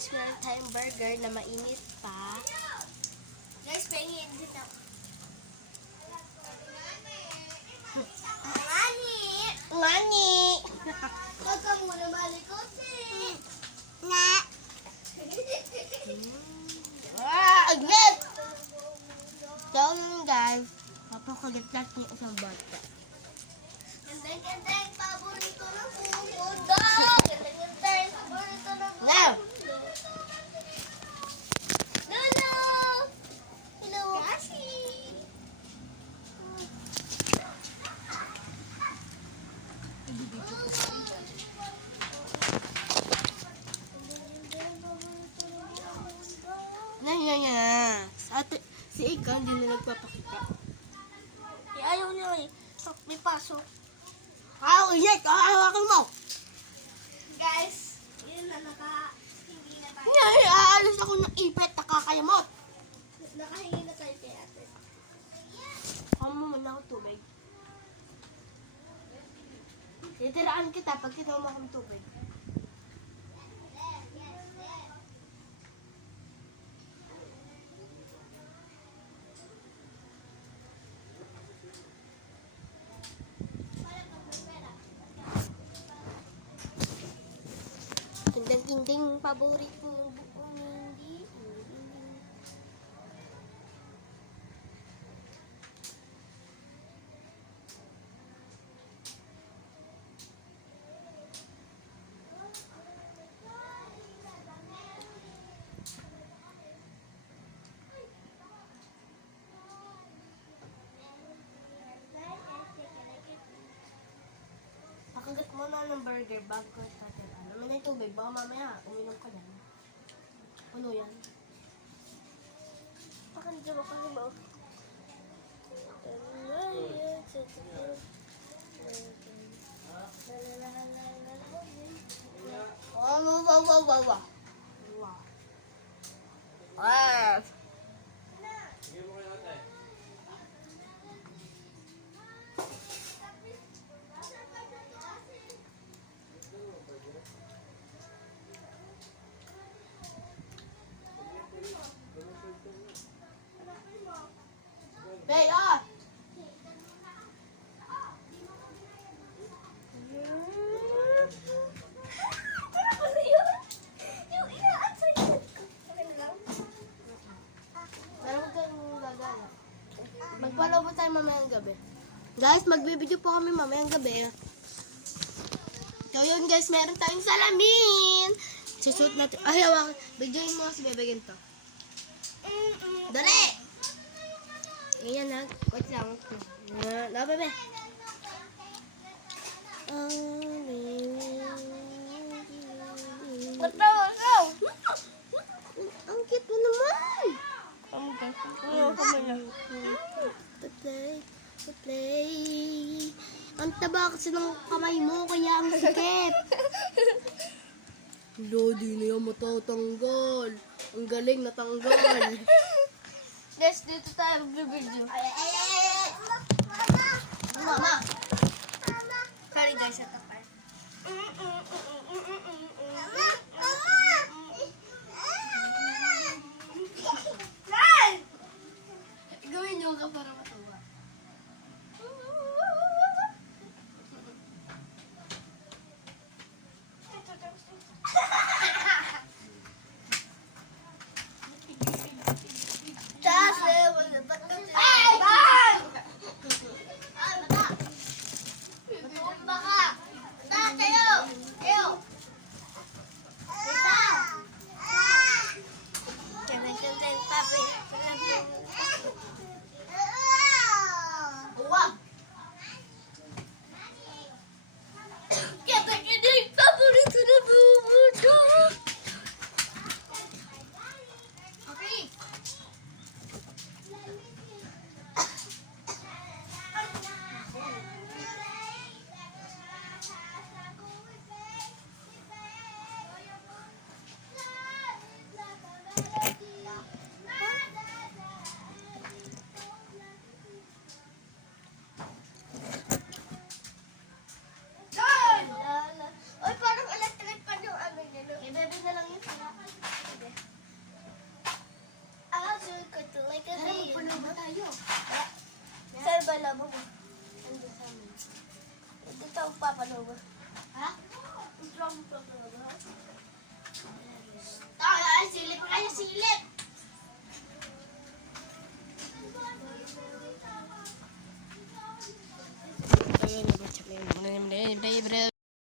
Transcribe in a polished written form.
guys, meron tayong burger na mainit pa. Guys, pahingin din ako. Ngani! Huwag ka muna malikotin. Na! Agad! So, guys, papakagat natin yung isang bata. Gandang-gandang, paborito ng pupuda! Gandang-gandang, paborito ng pupuda! Now! Lolo! Hello! Kasi! Si Ika hindi na nagpapakita. Ayaw niya eh. May pasok. Ulit! Hawakan mo! Guys, yun na hindi na tayo. Aalis ako ng ipet, nakakayamot. Nakahingi na tayo kay ate. Kama mo na ako tubig. Titiraan kita pag kita mo akong tubig. Indang-inding paborito ng buong hindi. Pakagat mo na ng burger bago natin. Naman yung tubig, baka mamaya uminom ka lang. Ano yan? Pakandiyan mo kasi ba? Wow. Hey, Magpalaw po tayo mamayang gabi. Guys, magbibideo po kami mamayang gabi. So yun guys, meron tayong salamin. Susut natin. Ay, hawakan. Videoin mo kasi bibigyan to. Dali! Ganyan na. Wait lang. Bebe. Ang cute mo naman. Play. Ang taba kasi ng kamay mo, kaya ang sikip. Lodi na yan matatanggal. Ang galing natanggal. Guys, dito tayo mag-video. Mama! Sorry guys, at tapay. Gawin nyo ka para matawa. labo mo. Andun sa amin. Dito ako papanood. Ha? Dito ako papanood. Ay, silip kayo, silip! Ayun,